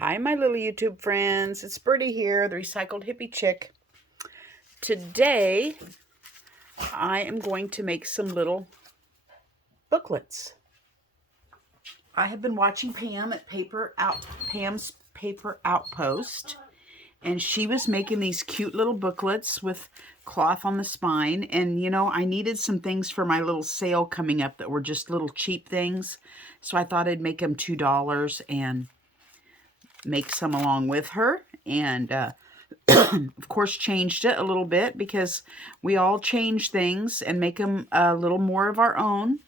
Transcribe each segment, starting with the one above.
Hi, my little YouTube friends. It's Birdie here, the Recycled Hippie Chick. Today, I am going to make some little booklets. I have been watching Pam at Pam's Paper Outpost, and she was making these cute little booklets with cloth on the spine. And, you know, I needed some things for my little sale coming up that were just little cheap things. So I thought I'd make them $2 and make some along with her. And, of course, changed it a little bit because we all change things and make them a little more of our own.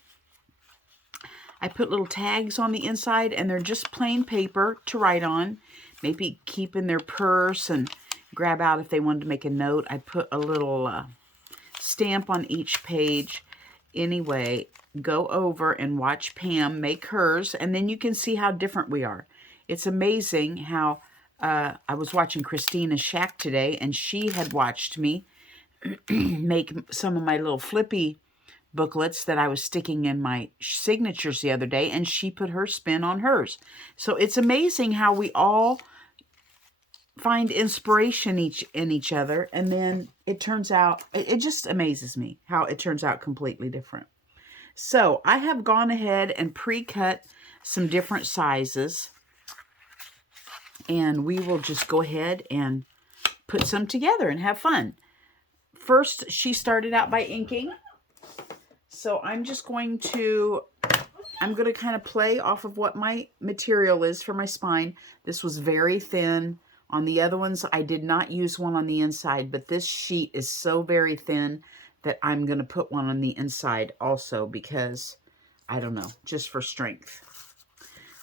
I put little tags on the inside, and they're just plain paper to write on. Maybe keep in their purse and grab out if they wanted to make a note. I put a little stamp on each page. Anyway, go over and watch Pam make hers, and then you can see how different we are. It's amazing how I was watching Christina Shack today, and she had watched me make some of my little flippy booklets that I was sticking in my signatures the other day, and she put her spin on hers. So it's amazing how we all find inspiration in each other, and then it turns out, it just amazes me how it turns out completely different. So I have gone ahead and pre-cut some different sizes, and we will just go ahead and put some together and have fun. First, she started out by inking. So I'm going to kind of play off of what my material is for my spine. This was very thin. On the other ones, I did not use one on the inside, but this sheet is so very thin that I'm going to put one on the inside also because, I don't know, just for strength.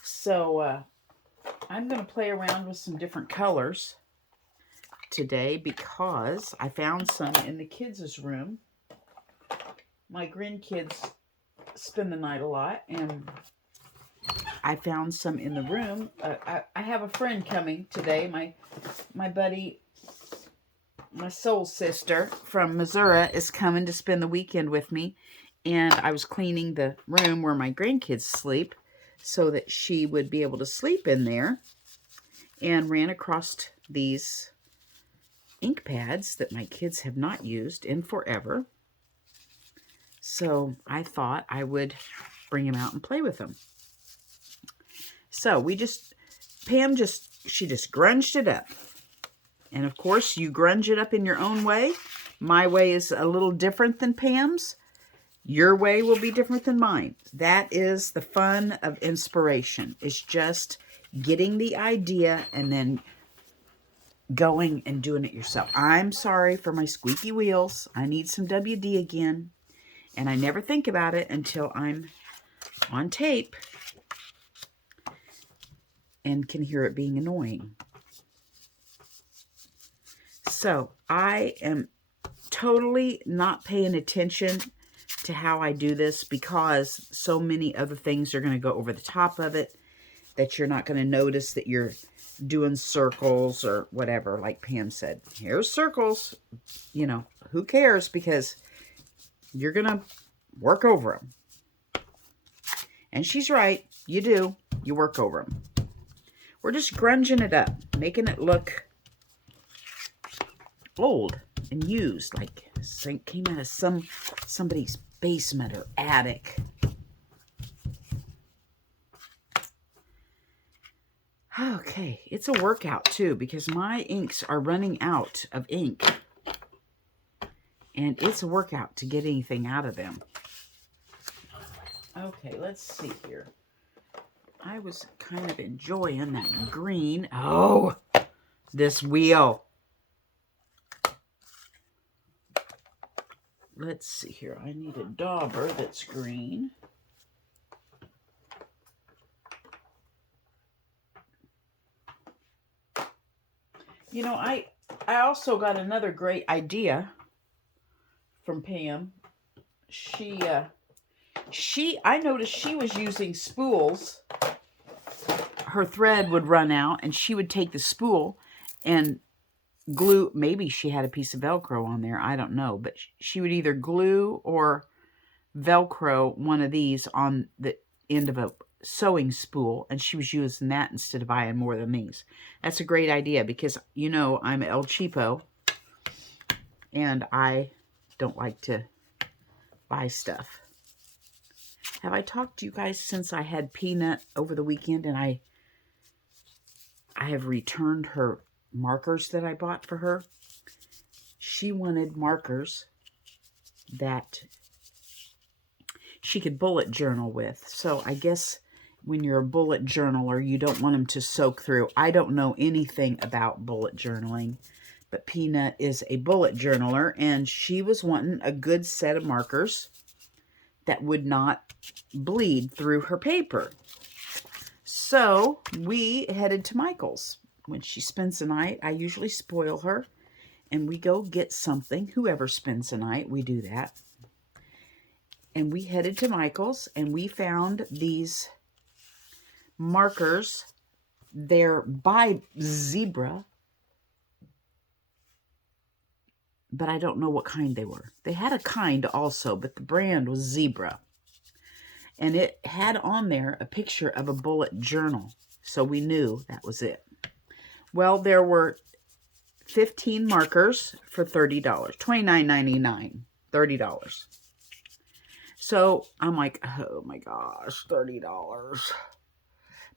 So I'm going to play around with some different colors today because I found some in the kids' room. My grandkids spend the night a lot, and I found some in the room. I have a friend coming today, my buddy, my soul sister from Missouri is coming to spend the weekend with me, and I was cleaning the room where my grandkids sleep so that she would be able to sleep in there, and ran across these ink pads that my kids have not used in forever. So I thought I would bring them out and play with them. So Pam just grunged it up. And of course, you grunge it up in your own way. My way is a little different than Pam's. Your way will be different than mine. That is the fun of inspiration. It's just getting the idea and then going and doing it yourself. I'm sorry for my squeaky wheels. I need some WD again. And I never think about it until I'm on tape and can hear it being annoying. So I am totally not paying attention to how I do this because so many other things are going to go over the top of it that you're not going to notice that you're doing circles or whatever. Like Pam said, here's circles. You know, who cares, because you're going to work over them. And she's right. You do. You work over them. We're just grunging it up, making it look old and used, like it came out of somebody's basement or attic. Okay, it's a workout too because my inks are running out of ink. And it's a workout to get anything out of them. Okay, let's see here. I was kind of enjoying that green. Oh, this wheel. Let's see here. I need a dauber that's green. You know, I also got another great idea from Pam. I noticed she was using spools. Her thread would run out, and she would take the spool and glue. Maybe she had a piece of Velcro on there. I don't know. But she would either glue or Velcro one of these on the end of sewing spool, and she was using that instead of buying more than these. That's a great idea because, you know, I'm El Cheapo, and I don't like to buy stuff. Have I talked to you guys since I had Peanut over the weekend, and I have returned her markers that I bought for her? She wanted markers that she could bullet journal with. So I guess when you're a bullet journaler, you don't want them to soak through. I don't know anything about bullet journaling, but Peanut is a bullet journaler, and she was wanting a good set of markers that would not bleed through her paper. So we headed to Michael's. When she spends the night, I usually spoil her, and we go get something. Whoever spends the night, we do that. And we headed to Michael's, and we found these markers. They're by Zebra, but I don't know what kind they were. They had a kind also, but the brand was Zebra. And it had on there a picture of a bullet journal, so we knew that was it. Well, there were 15 markers for $30, $29.99, $30. So I'm like, oh my gosh, $30.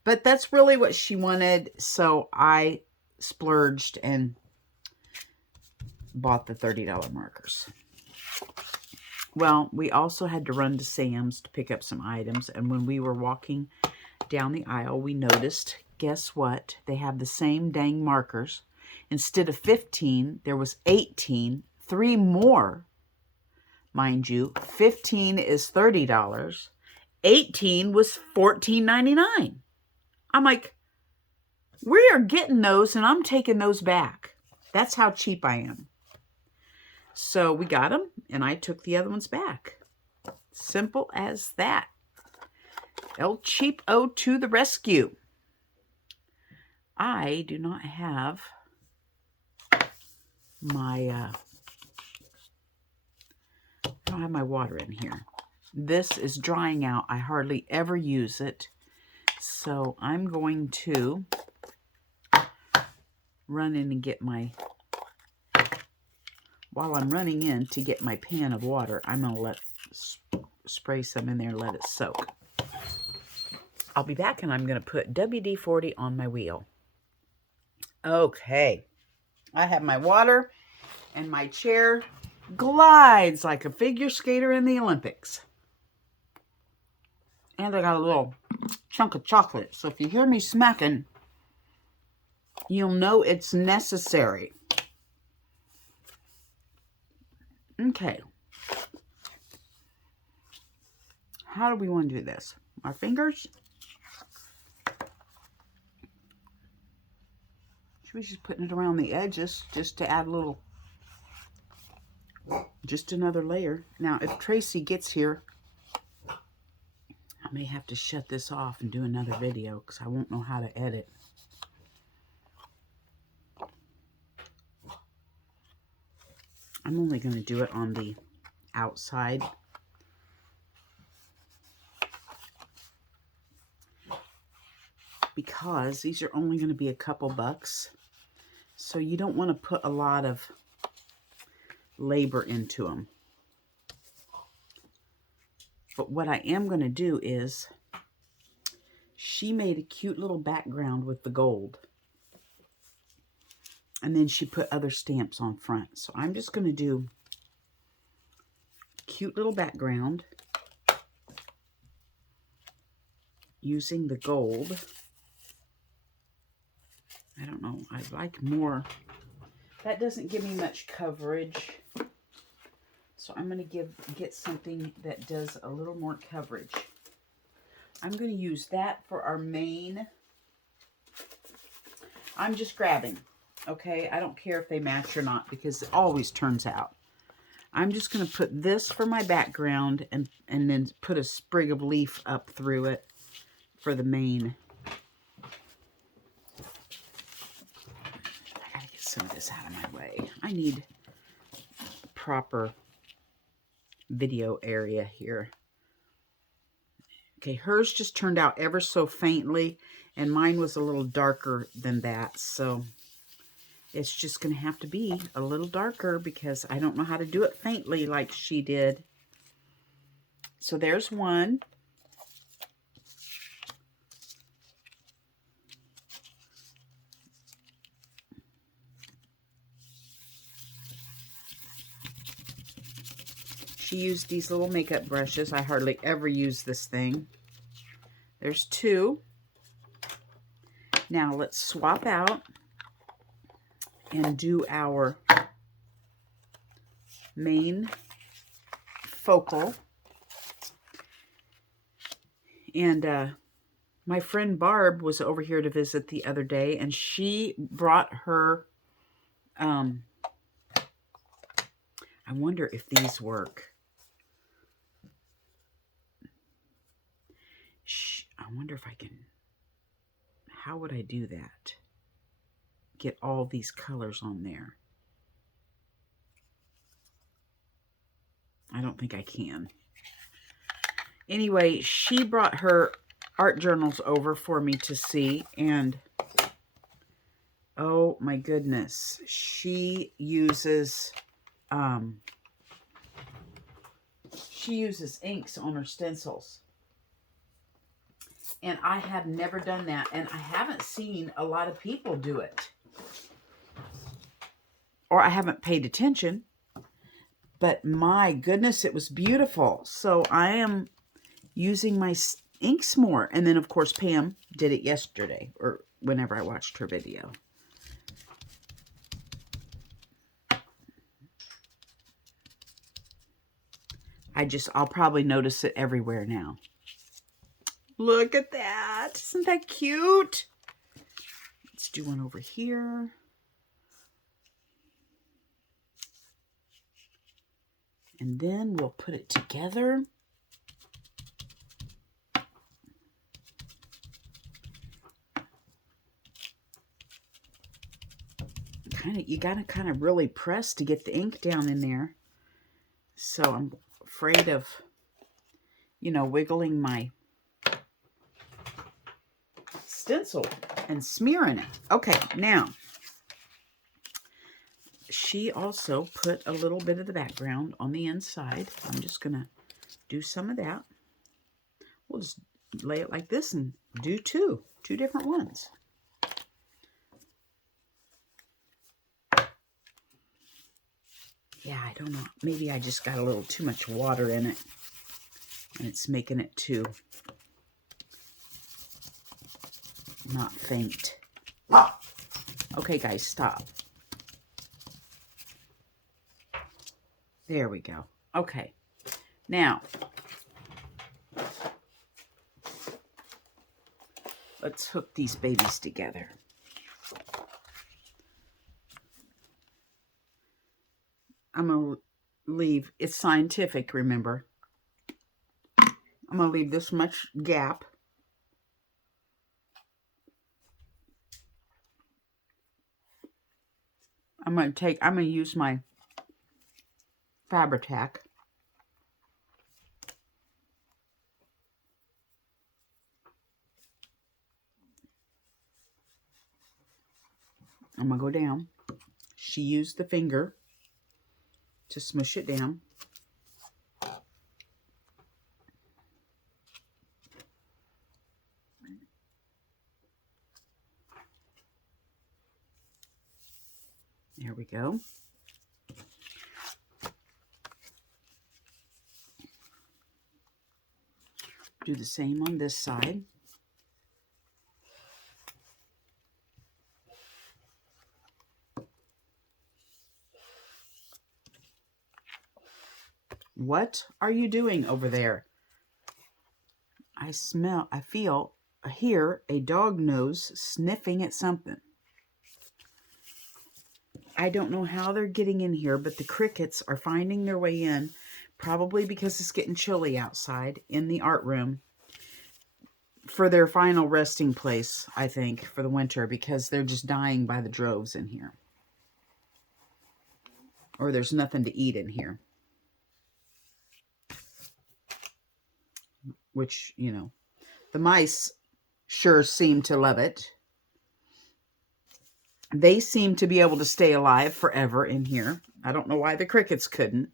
But that's really what she wanted, so I splurged and bought the $30 markers. Well, we also had to run to Sam's to pick up some items, and when we were walking down the aisle, we noticed, guess what? They have the same dang markers. Instead of 15, there was 18, 3 more. Mind you, 15 is $30. 18 was $14.99. I'm like, we are getting those, and I'm taking those back. That's how cheap I am. So we got them, and I took the other ones back. Simple as that. El Cheapo to the rescue. I do not have my, I don't have my water in here. This is drying out. I hardly ever use it. So I'm going to run in and get my, while I'm running in to get my pan of water, I'm going to spray some in there and let it soak. I'll be back, and I'm going to put WD-40 on my wheel. Okay. I have my water, and my chair glides like a figure skater in the Olympics. And I got a little chunk of chocolate. So if you hear me smacking, you'll know it's necessary. Okay. How do we want to do this? Our fingers? Should we just putting it around the edges just to add a little, just another layer. Now, if Tracy gets here, I may have to shut this off and do another video because I won't know how to edit. I'm only going to do it on the outside. Because these are only going to be a couple bucks. So you don't want to put a lot of labor into them. But what I am going to do is, she made a cute little background with the gold. And then she put other stamps on front. So I'm just going to do cute little background using the gold. I don't know. I like more. That doesn't give me much coverage. So I'm going to get something that does a little more coverage. I'm going to use that for our main. I'm just grabbing. Okay, I don't care if they match or not because it always turns out. I'm just going to put this for my background and then put a sprig of leaf up through it for the main. I gotta get some of this out of my way. I need a proper video area here. Okay, hers just turned out ever so faintly, and mine was a little darker than that, so it's just going to have to be a little darker because I don't know how to do it faintly like she did. So there's one. She used these little makeup brushes. I hardly ever use this thing. There's two. Now let's swap out and do our main focal. And my friend Barb was over here to visit the other day, and she brought her, I wonder if these work. I wonder if I can, how would I do that? Get all these colors on there. I don't think I can. Anyway, she brought her art journals over for me to see, and oh my goodness, she uses inks on her stencils. And I have never done that, and I haven't seen a lot of people do it. Or I haven't paid attention. But my goodness, it was beautiful. So I am using my inks more. And then, of course, Pam did it yesterday, or whenever I watched her video. I'll probably notice it everywhere now. Look at that. Isn't that cute? Let's do one over here. And then we'll put it together. You gotta kind of really press to get the ink down in there. So I'm afraid of, wiggling my stencil and smearing it. Okay, now, she also put a little bit of the background on the inside. I'm just going to do some of that. We'll just lay it like this and do two different ones. Yeah, I don't know. Maybe I just got a little too much water in it, and it's making it too not faint. Okay, guys, stop. There we go. Okay. Now, let's hook these babies together. I'm going to leave, it's scientific, remember. I'm going to leave this much gap. I'm going to use my Fabri-Tac. I'm going to go down. She used the finger to smush it down. There we go. Do the same on this side. What are you doing over there? I hear a dog nose sniffing at something. I don't know how they're getting in here, but the crickets are finding their way in, probably because it's getting chilly outside in the art room for their final resting place, I think, for the winter, because they're just dying by the droves in here. Or there's nothing to eat in here. which, you know, the mice sure seem to love it. They seem to be able to stay alive forever in here. I don't know why the crickets couldn't.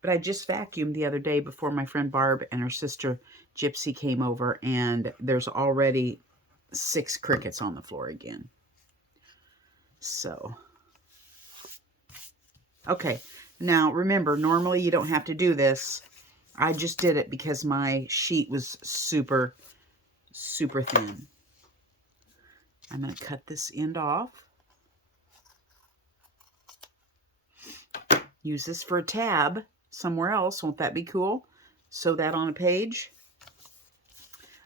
But I just vacuumed the other day before my friend Barb and her sister Gypsy came over, and there's already 6 crickets on the floor again. So, okay. Now, remember, normally you don't have to do this. I just did it because my sheet was super, super thin. I'm going to cut this end off. Use this for a tab somewhere else. Won't that be cool? Sew that on a page.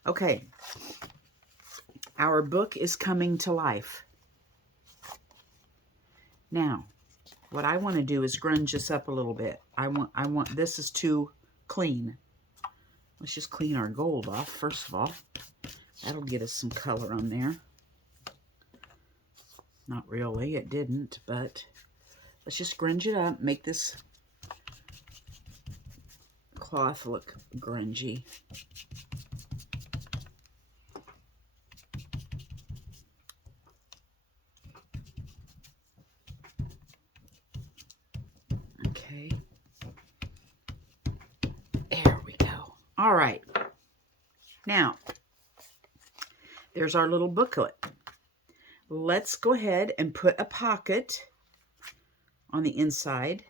Okay. Our book is coming to life. Now, what I want to do is grunge this up a little bit. I want this is too clean. Let's just clean our gold off first of all. That'll get us some color on there. Not really, it didn't, but let's just grunge it up, make this cloth look grungy. Okay. There we go. All right. Now, there's our little booklet. Let's go ahead and put a pocket on the inside.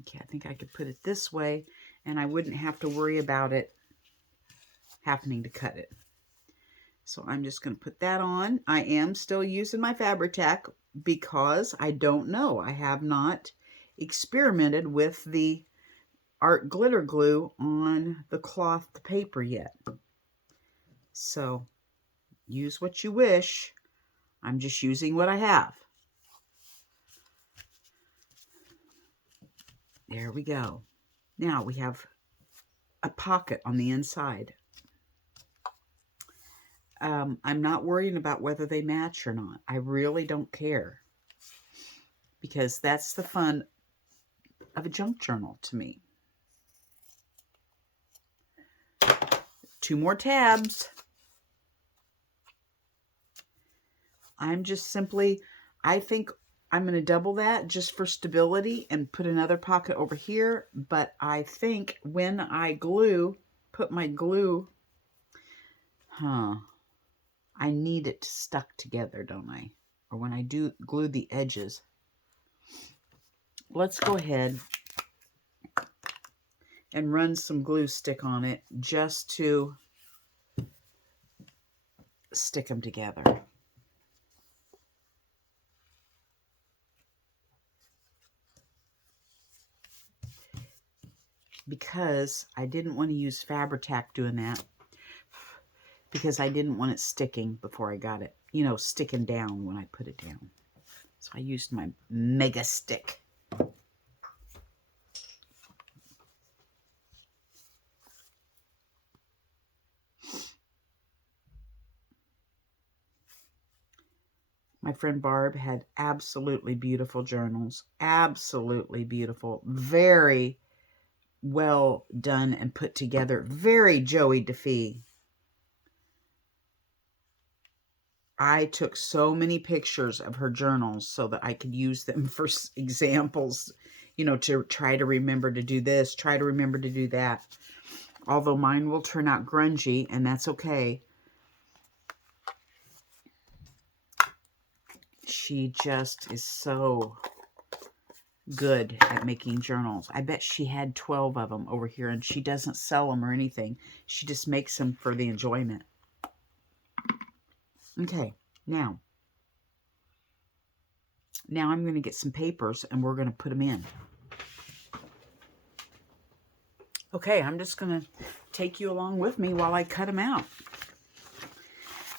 Okay, I think I could put it this way, and I wouldn't have to worry about it happening to cut it. So I'm just going to put that on. I am still using my Fabri-Tac because I don't know. I have not experimented with the art glitter glue on the cloth paper yet. So use what you wish. I'm just using what I have. There we go. Now we have a pocket on the inside. I'm not worrying about whether they match or not. I really don't care, because that's the fun of a junk journal to me. 2 more tabs. I'm just simply, I think I'm going to double that just for stability and put another pocket over here. But I think when I put my glue, I need it stuck together, don't I? Or when I do glue the edges. Let's go ahead and run some glue stick on it just to stick them together. Because I didn't want to use Fabri-Tac doing that, because I didn't want it sticking before I got it, you know, sticking down when I put it down. So I used my Mega Stick. My friend Barb had absolutely beautiful journals. Absolutely beautiful. Very well done and put together. Very Joey DeFee. I took so many pictures of her journals so that I could use them for examples, you know, to try to remember to do this, try to remember to do that. Although mine will turn out grungy, and that's okay. She just is so good at making journals. I bet she had 12 of them over here, and she doesn't sell them or anything. She just makes them for the enjoyment. Okay, now I'm going to get some papers, and we're going to put them in. Okay, I'm just going to take you along with me while I cut them out.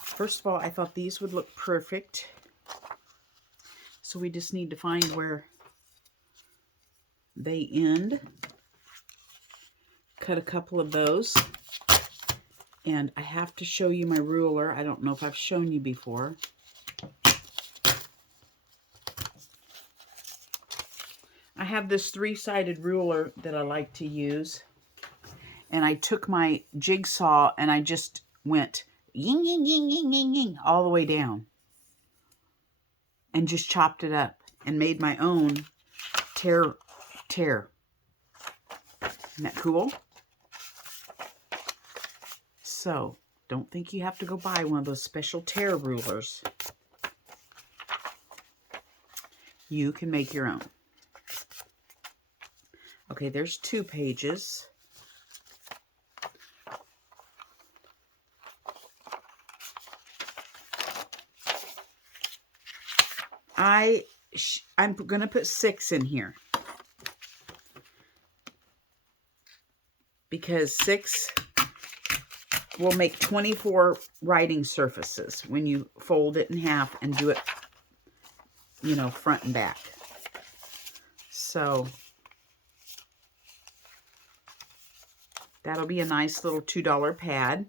First of all, I thought these would look perfect. So we just need to find where they end. Cut a couple of those. And I have to show you my ruler. I don't know if I've shown you before. I have this 3-sided ruler that I like to use. And I took my jigsaw and I just went ying, ying, ying, ying, ying, ying, all the way down. And just chopped it up and made my own tear. Isn't that cool? So, don't think you have to go buy one of those special tear rulers. You can make your own. Okay, there's 2 pages. I'm going to put 6 in here. Because 6 will make 24 writing surfaces when you fold it in half and do it, you know, front and back. So that'll be a nice little $2 pad.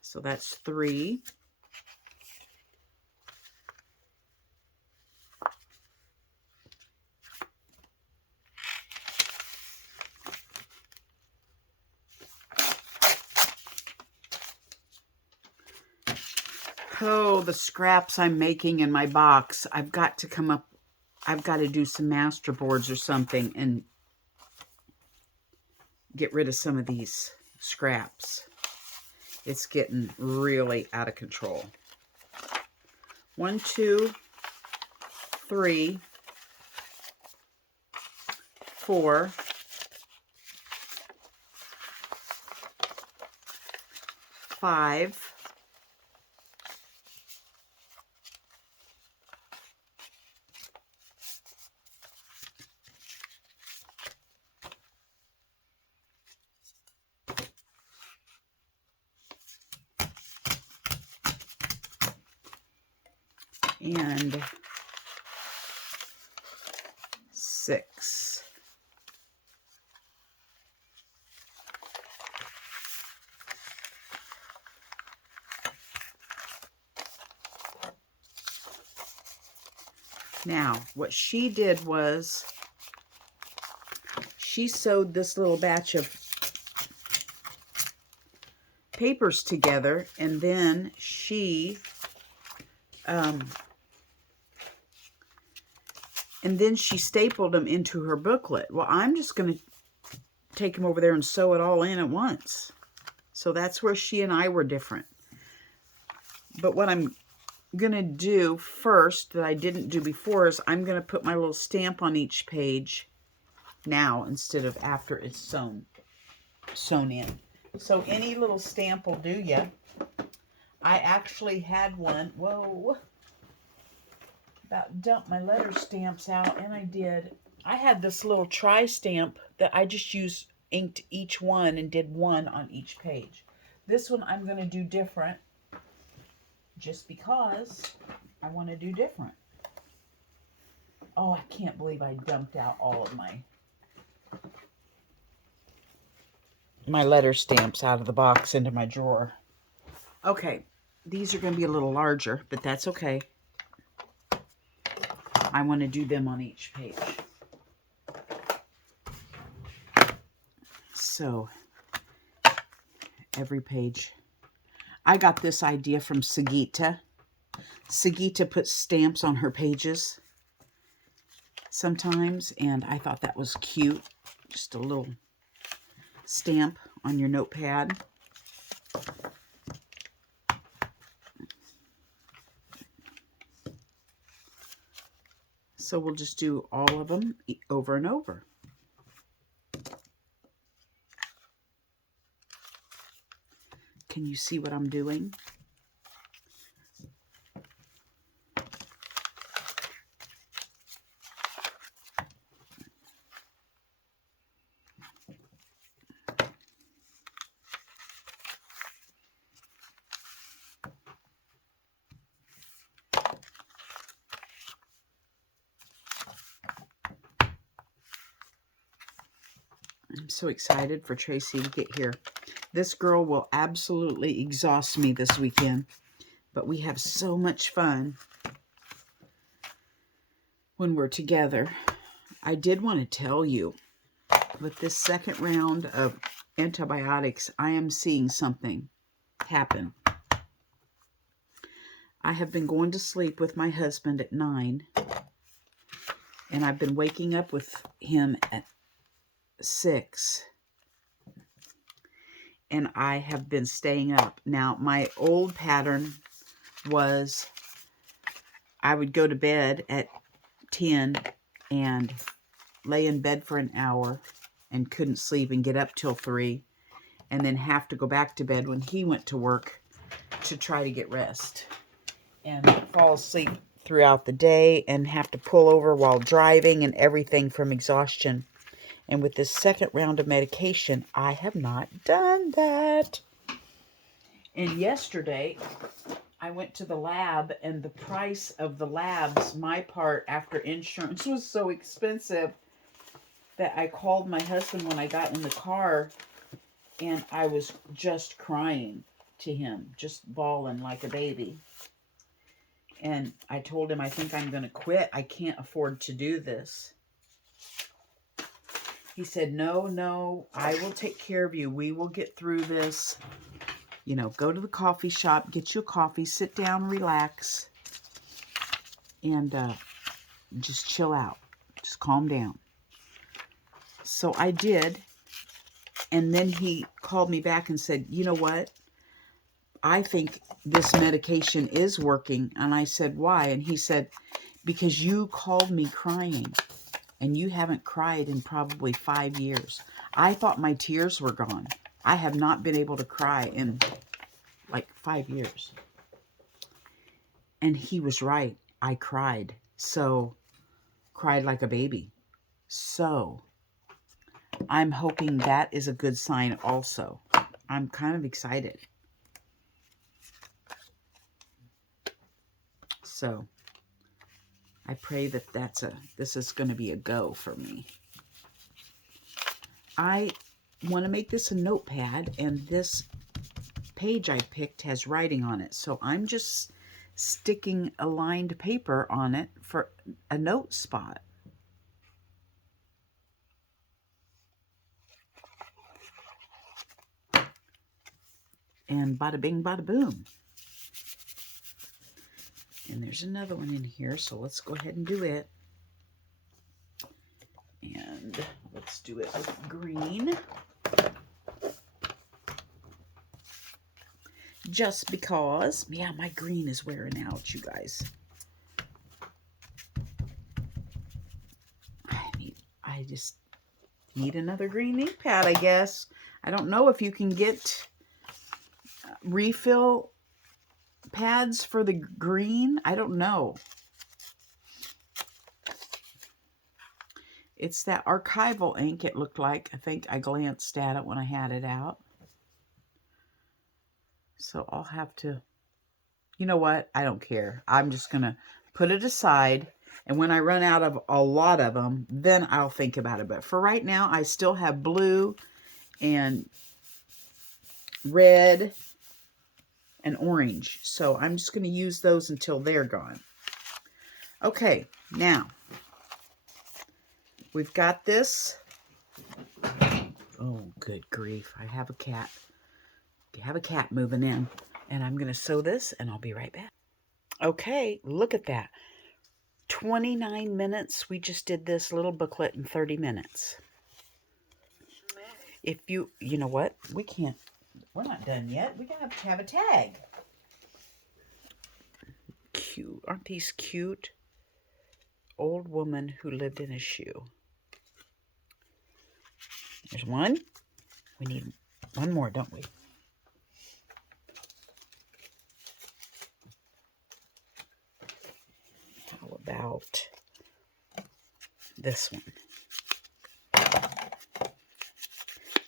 So that's 3. Oh, the scraps I'm making in my box. I've got to do some master boards or something and get rid of some of these scraps. It's getting really out of control. 1, 2, 3, 4, 5, 6. Now, what she did was she sewed this little batch of papers together, and then she stapled them into her booklet. Well, I'm just going to take them over there and sew it all in at once. So that's where she and I were different. But what I'm going to do first that I didn't do before is I'm going to put my little stamp on each page now instead of after it's sewn in. So any little stamp will do ya. I actually had one. Whoa. About dumped my letter stamps out, and I did. I had this little tri-stamp that I just inked each one and did one on each page. This one I'm going to do different just because I want to do different. Oh, I can't believe I dumped out all of my letter stamps out of the box into my drawer. Okay, these are going to be a little larger, but that's okay. I want to do them on each page. So, every page. I got this idea from Sagita. Sagita puts stamps on her pages sometimes, and I thought that was cute. Just a little stamp on your notepad. So we'll just do all of them over and over. Can you see what I'm doing? so excited for Tracy to get here. This girl will absolutely exhaust me this weekend, but we have so much fun when we're together. I did want to tell you, with this second round of antibiotics, I am seeing something happen. I have been going to sleep with my husband at 9, and I've been waking up with him at 6, and I have been staying up. Now, my old pattern was I would go to bed at 10 and lay in bed for an hour and couldn't sleep and get up till 3, and then have to go back to bed when he went to work to try to get rest, and fall asleep throughout the day and have to pull over while driving and everything from exhaustion. And with this second round of medication, I have not done that. And yesterday, I went to the lab, and the price of the labs, my part after insurance, was so expensive that I called my husband when I got in the car, and I was just crying to him, just bawling like a baby. And I told him, I think I'm going to quit. I can't afford to do this. He said, no, I will take care of you. We will get through this. You know, go to the coffee shop, get you a coffee, sit down, relax, and just chill out. Just calm down. So I did. And then he called me back and said, you know what? I think this medication is working. And I said, why? And he said, because you called me crying, and you haven't cried in probably 5 years. I thought my tears were gone. I have not been able to cry in like 5 years. And he was right. I cried. So, cried like a baby. So, I'm hoping that is a good sign also. I'm kind of excited. So, I pray that this is going to be a go for me. I want to make this a notepad, and this page I picked has writing on it. So I'm just sticking a lined paper on it for a note spot. And bada bing, bada boom. And there's another one in here, so let's go ahead and do it. And let's do it with green. Just because, yeah, my green is wearing out, you guys. I just need another green ink pad, I guess. I don't know if you can get refill pads for the green. I don't know. It's that archival ink, it looked like. I think I glanced at it when I had it out. So I'll have to, you know what? I don't care. I'm just going to put it aside. And when I run out of a lot of them, then I'll think about it. But for right now, I still have blue and red and orange. So I'm just going to use those until they're gone. Okay, now we've got this. Oh, good grief. I have a cat. I have a cat moving in. And I'm going to sew this, and I'll be right back. Okay, look at that. 29 minutes. We just did this little booklet in 30 minutes. If you know what? We're not done yet. We're going to have a tag. Cute. Aren't these cute? Old woman who lived in a shoe. There's one. We need one more, don't we? How about this one?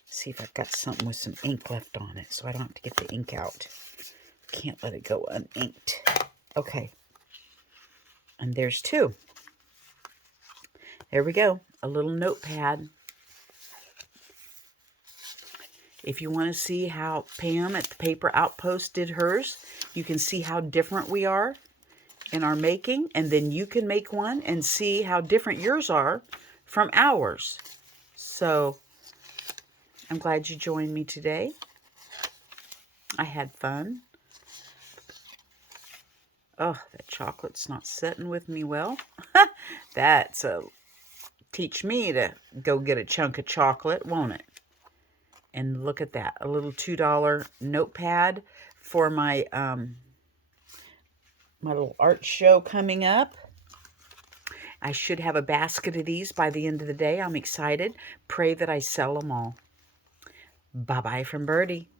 See if I've got something with some ink left on it so I don't have to get the ink out. Can't let it go uninked. Okay. And there's two. There we go. A little notepad. If you want to see how Pam at the Paper Outpost did hers, you can see how different we are in our making, and then you can make one and see how different yours are from ours. So I'm glad you joined me today. I had fun. Oh, that chocolate's not setting with me well. That's a teach me to go get a chunk of chocolate, won't it? And look at that, a little $2 notepad for my my little art show coming up. I should have a basket of these by the end of the day. I'm excited. Pray that I sell them all. Bye-bye from Birdie.